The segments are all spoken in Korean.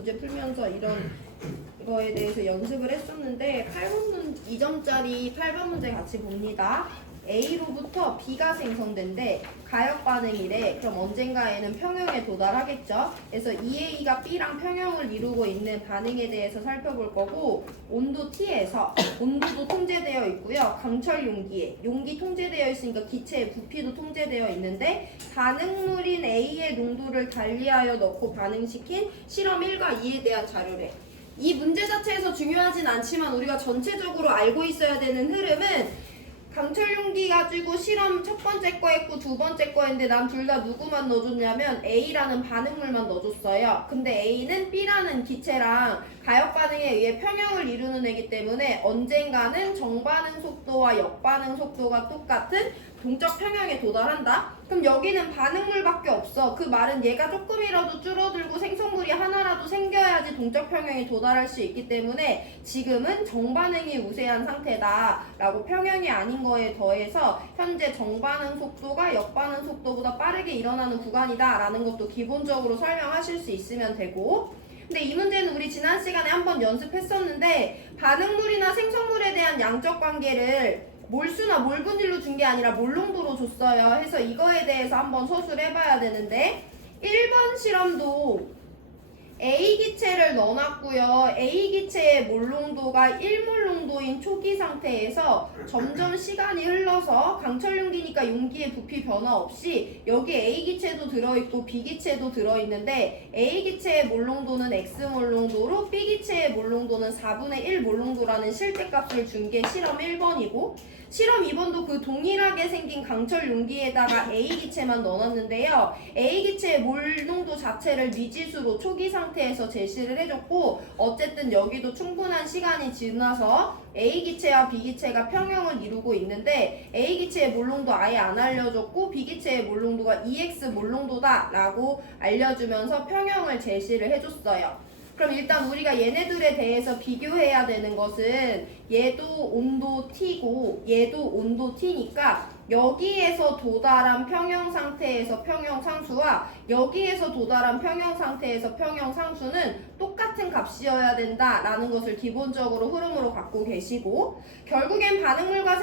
문제 풀면서 이런 거에 대해서 연습을 했었는데 2점짜리 8번 문제 같이 봅니다. A로부터 B가 생성된대 가역 반응이래. 그럼 언젠가에는 평형에 도달하겠죠. 그래서 2A가 B랑 평형을 이루고 있는 반응에 대해서 살펴볼 거고, 온도 T에서 온도도 통제되어 있고요. 강철 용기 통제되어 있으니까 기체의 부피도 통제되어 있는데, 반응물인 A의 농도를 달리하여 넣고 반응시킨 실험 1과 2에 대한 자료래. 이 문제 자체에서 중요하진 않지만 우리가 전체적으로 알고 있어야 되는 흐름은, 강철 용기 가지고 실험 첫 번째 거 했고 두 번째 거 했는데 난 둘 다 누구만 넣어줬냐면 A라는 반응물만 넣어줬어요. 근데 A는 B라는 기체랑 가역 반응에 의해 평형을 이루는 애기 때문에 언젠가는 정반응 속도와 역반응 속도가 똑같은 동적 평형에 도달한다? 그럼 여기는 반응물밖에 없어. 그 말은 얘가 조금이라도 줄어들고 생성물이 하나라도 생겨야지 동적 평형에 도달할 수 있기 때문에 지금은 정반응이 우세한 상태다 라고 평형이 아닌 거에 더해서 현재 정반응 속도가 역반응 속도보다 빠르게 일어나는 구간이다 라는 것도 기본적으로 설명하실 수 있으면 되고, 근데 이 문제는 우리 지난 시간에 한번 연습했었는데 반응물이나 생성물에 대한 양적 관계를 몰수나 몰분율로 준 게 아니라 몰농도로 줬어요. 해서 이거에 대해서 한번 서술을 해봐야 되는데, 1번 실험도 A 기체를 넣어놨고요. A 기체의 몰농도가 1몰 농도인 초기 상태에서 점점 시간이 흘러서 강철 용기니까 용기의 부피 변화 없이 여기 A 기체도 들어있고 B 기체도 들어있는데, A 기체의 몰농도는 X몰 농도로 B 기체의 몰농도는 4분의 1 몰농도라는 실제값을 준 게 실험 1번이고, 실험 2번도 그 동일하게 생긴 강철 용기에다가 A 기체만 넣어놨는데요. A 기체의 몰농도 자체를 미지수로 초기 상태에서 제시를 해줬고, 어쨌든 여기도 충분한 시간이 지나서 A 기체와 B 기체가 평형을 이루고 있는데, A 기체의 몰농도 아예 안 알려줬고 B 기체의 몰농도가 EX 몰농도다 라고 알려주면서 평형을 제시를 해줬어요. 그럼 일단 우리가 얘네들에 대해서 비교해야 되는 것은, 얘도 온도 T고 얘도 온도 T니까 여기에서 도달한 평형 상태에서 평형 상수와 여기에서 도달한 평형 상태에서 평형 상수는 똑같은 값이어야 된다라는 것을 기본적으로 흐름으로 갖고 계시고, 결국엔 반응물과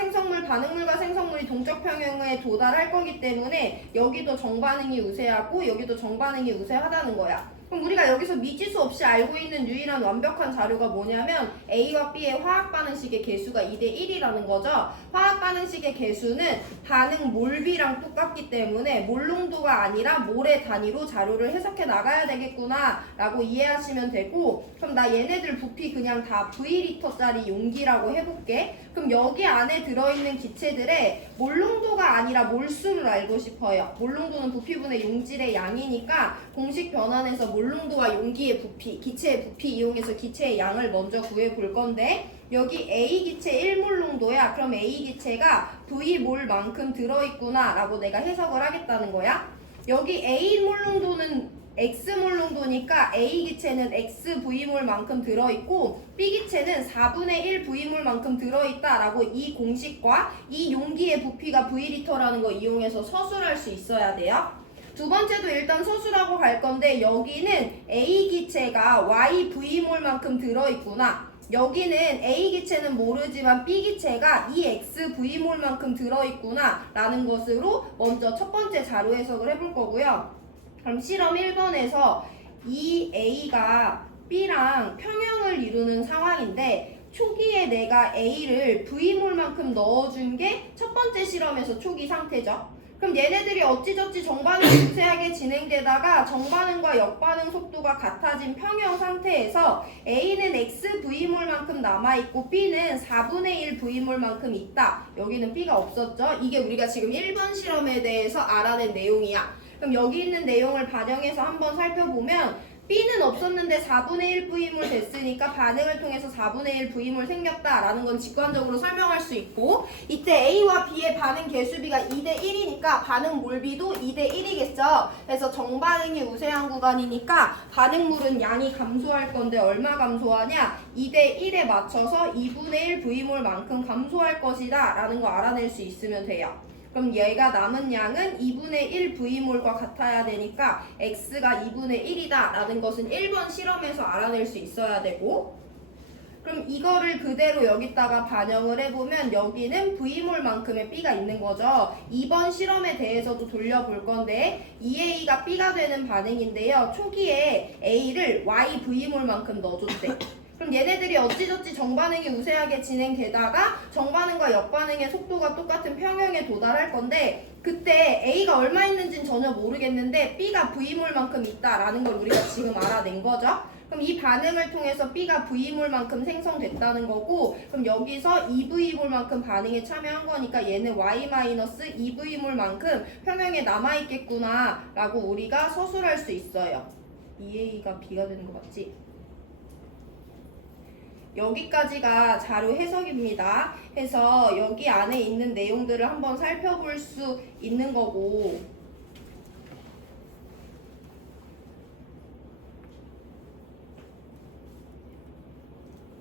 생성물이 동적 평형에 도달할 거기 때문에 여기도 정반응이 우세하고 여기도 정반응이 우세하다는 거야. 그럼 우리가 여기서 미지수 없이 알고 있는 유일한 완벽한 자료가 뭐냐면 A와 B의 화학 반응식의 개수가 2대 1이라는 거죠. 화학 반응식의 개수는 반응 몰비랑 똑같기 때문에 몰농도가 아니라 몰의 단위로 자료를 해석해 나가야 되겠구나 라고 이해하시면 되고, 그럼 나 얘네들 부피 그냥 다 V리터짜리 용기라고 해볼게. 그럼 여기 안에 들어있는 기체들의 몰농도가 아니라 몰수를 알고 싶어요. 몰농도는 부피분의 용질의 양이니까 공식 변환해서 몰농도와 용기의 부피, 기체의 부피 이용해서 기체의 양을 먼저 구해볼 건데, 여기 A 기체 1몰 농도야. 그럼 A 기체가 V몰만큼 들어있구나 라고 내가 해석을 하겠다는 거야. 여기 A몰 농도는 X몰 농도니까 A 기체는 XV몰만큼 들어있고 B 기체는 4분의 1 V몰만큼 들어있다라고 이 공식과 이 용기의 부피가 V리터라는 거 이용해서 서술할 수 있어야 돼요. 두 번째도 일단 서술하고 갈 건데, 여기는 A 기체가 YV몰만큼 들어있구나. 여기는 A 기체는 모르지만 B 기체가 EXV몰만큼 들어있구나 라는 것으로 먼저 첫 번째 자료 해석을 해볼 거고요. 그럼 실험 1번에서 이 A가 B랑 평형을 이루는 상황인데, 초기에 내가 A를 V몰만큼 넣어준 게 첫 번째 실험에서 초기 상태죠. 그럼 얘네들이 어찌저찌 정반응이 우세하게 진행되다가 정반응과 역반응 속도가 같아진 평형 상태에서 A는 XV몰만큼 남아있고 B는 4분의 1 V몰만큼 있다. 여기는 B가 없었죠. 이게 우리가 지금 1번 실험에 대해서 알아낸 내용이야. 그럼 여기 있는 내용을 반영해서 한번 살펴보면, B는 없었는데 4분의 1 V몰 됐으니까 반응을 통해서 4분의 1 V몰 생겼다라는 건 직관적으로 설명할 수 있고, 이때 A와 B의 반응 개수비가 2대 1이니까 반응 몰비도 2대 1이겠죠. 그래서 정반응이 우세한 구간이니까 반응물은 양이 감소할 건데 얼마 감소하냐? 2대 1에 맞춰서 2분의 1 V몰만큼 감소할 것이다 라는 거 알아낼 수 있으면 돼요. 그럼 얘가 남은 양은 2분의 1 V몰과 같아야 되니까 X가 2분의 1이다 라는 것은 1번 실험에서 알아낼 수 있어야 되고, 그럼 이거를 그대로 여기다가 반영을 해보면 여기는 V몰만큼의 B가 있는 거죠. 2번 실험에 대해서도 돌려볼 건데 2A가 B가 되는 반응인데요. 초기에 A를 Y V몰만큼 넣어줬대. 그럼 얘네들이 어찌저찌 정반응이 우세하게 진행되다가 정반응과 역반응의 속도가 똑같은 평형에 도달할 건데, 그때 A가 얼마 있는지는 전혀 모르겠는데 B가 V몰만큼 있다라는 걸 우리가 지금 알아낸 거죠. 그럼 이 반응을 통해서 B가 V몰만큼 생성됐다는 거고, 그럼 여기서 2V몰만큼 반응에 참여한 거니까 얘는 Y-2V몰만큼 평형에 남아있겠구나 라고 우리가 서술할 수 있어요. 2A가 B가 되는 거 맞지? 여기까지가 자료 해석입니다. 해서 여기 안에 있는 내용들을 한번 살펴볼 수 있는 거고,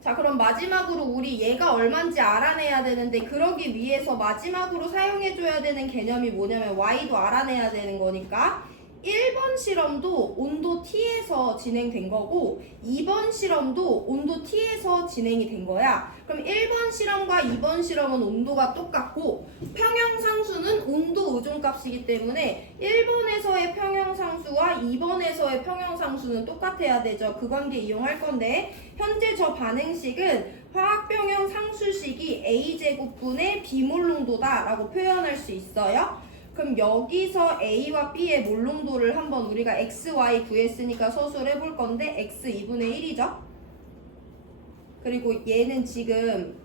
자, 그럼 마지막으로 우리 얘가 얼마인지 알아내야 되는데, 그러기 위해서 마지막으로 사용해줘야 되는 개념이 뭐냐면 Y도 알아내야 되는 거니까 1번 실험도 온도 T에서 진행된 거고 2번 실험도 온도 T에서 진행이 된 거야. 그럼 1번 실험과 2번 실험은 온도가 똑같고 평형상수는 온도 의존값이기 때문에 1번에서의 평형상수와 2번에서의 평형상수는 똑같아야 되죠. 그 관계 이용할 건데, 현재 저 반응식은 화학평형 상수식이 A제곱분의 비몰농도다 라고 표현할 수 있어요. 그럼 여기서 A와 B의 몰농도를 한번 우리가 X, Y 구했으니까 서술해 볼 건데 X 2분의 1이죠. 그리고 얘는 지금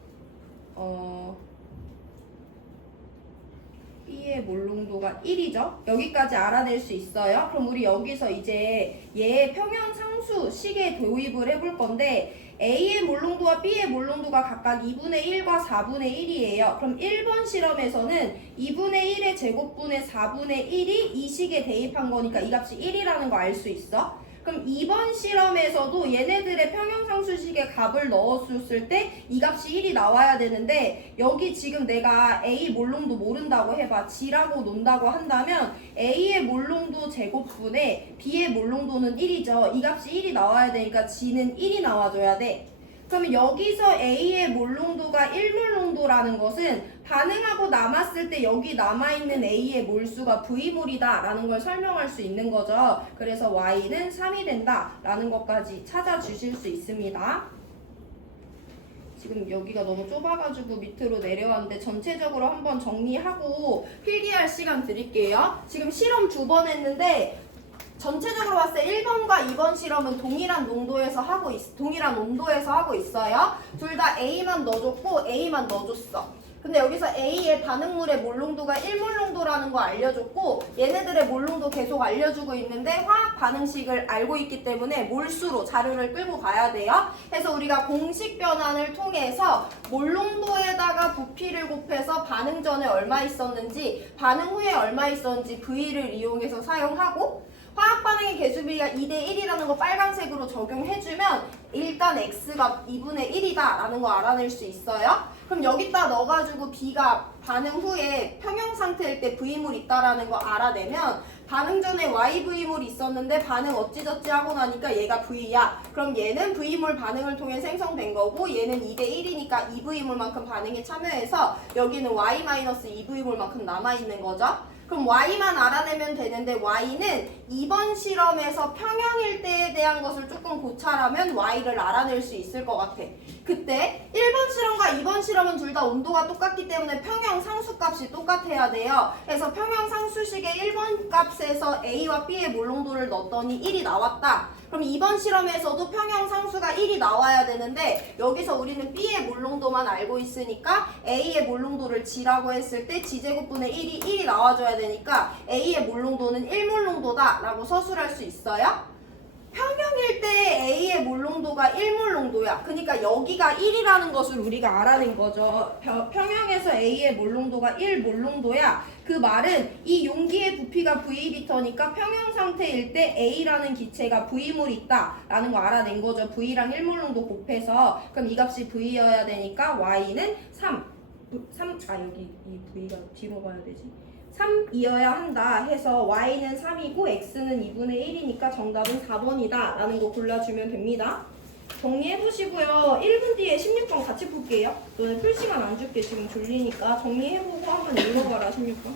B의 몰농도가 1이죠. 여기까지 알아낼 수 있어요. 그럼 우리 여기서 이제 얘의 평형상수식에 도입을 해볼 건데 A의 몰농도와 B의 몰농도가 각각 2분의 1과 4분의 1이에요. 그럼 1번 실험에서는 2분의 1의 제곱분의 4분의 1이 이 식에 대입한 거니까 이 값이 1이라는 거 알 수 있어. 그럼 2번 실험에서도 얘네들의 평형상수식에 값을 넣어줬을 때 이 값이 1이 나와야 되는데, 여기 지금 내가 A 몰농도 모른다고 해봐. G라고 논다고 한다면 A의 몰농도 제곱분에 B의 몰농도는 1이죠. 이 값이 1이 나와야 되니까 G는 1이 나와줘야 돼. 그러면 여기서 A의 몰농도가 1몰농도라는 것은 반응하고 남았을 때 여기 남아있는 A의 몰수가 V몰이다 라는 걸 설명할 수 있는 거죠. 그래서 Y는 3이 된다 라는 것까지 찾아주실 수 있습니다. 지금 여기가 너무 좁아가지고 밑으로 내려왔는데 전체적으로 한번 정리하고 필기할 시간 드릴게요. 지금 실험 2번 했는데 전체적으로 봤을 때 1번과 2번 실험은 동일한 온도에서 하고 있어요. 둘 다 A만 넣어줬고 A만 넣어줬어. 근데 여기서 A의 반응물의 몰농도가 1몰농도라는 거 알려줬고 얘네들의 몰농도 계속 알려주고 있는데 화학 반응식을 알고 있기 때문에 몰수로 자료를 끌고 가야 돼요. 그래서 우리가 공식 변환을 통해서 몰농도에다가 부피를 곱해서 반응 전에 얼마 있었는지 반응 후에 얼마 있었는지 V를 이용해서 사용하고, 화학 반응의 개수비가 2대 1이라는 거 빨간색으로 적용해주면 일단 X가 2분의 1이다 라는 거 알아낼 수 있어요. 그럼 여기다 넣어가지고 B가 반응 후에 평형 상태일 때 V물 있다라는 거 알아내면 반응 전에 YV물이 있었는데 반응 어찌저찌 하고 나니까 얘가 V야. 그럼 얘는 V물 반응을 통해 생성된 거고 얘는 2대 1이니까 2V물만큼 반응에 참여해서 여기는 Y-2V물만큼 남아있는 거죠. 그럼 Y만 알아내면 되는데 Y는 2번 실험에서 평형일 때에 대한 것을 조금 고찰하면 Y를 알아낼 수 있을 것 같아. 그때 1번 실험과 2번 실험은 둘 다 온도가 똑같기 때문에 평형 상수값이 똑같아야 돼요. 그래서 평형 상수식의 1번 값에서 A와 B의 몰농도를 넣었더니 1이 나왔다. 그럼 2번 실험에서도 평형 상수가 1이 나와야 되는데 여기서 우리는 B의 몰농도만 알고 있으니까 A의 몰농도를 G라고 했을 때 G제곱분의 1이 나와줘야 되니까 A의 몰농도는 1몰농도다 라고 서술할 수 있어요. 평형일 때 A의 몰농도가 1몰농도야. 그러니까 여기가 1이라는 것을 우리가 알아낸 거죠. 평형에서 A의 몰농도가 1몰농도야. 그 말은 이 용기의 부피가 V리터니까 평형 상태일 때 A라는 기체가 V몰이 있다 라는 거 알아낸 거죠. V랑 1몰농도 곱해서. 그럼 이 값이 V여야 되니까 Y는 3. 여기 이 V가 뒤로 가야 되지. 3이어야 한다 해서 Y는 3이고 X는 2분의 1이니까 정답은 4번이다 라는 거 골라주면 됩니다. 정리해보시고요. 1분 뒤에 16번 같이 풀게요. 너네 풀 시간 안 줄게. 지금 졸리니까 정리해보고 한번 읽어봐라. 16번.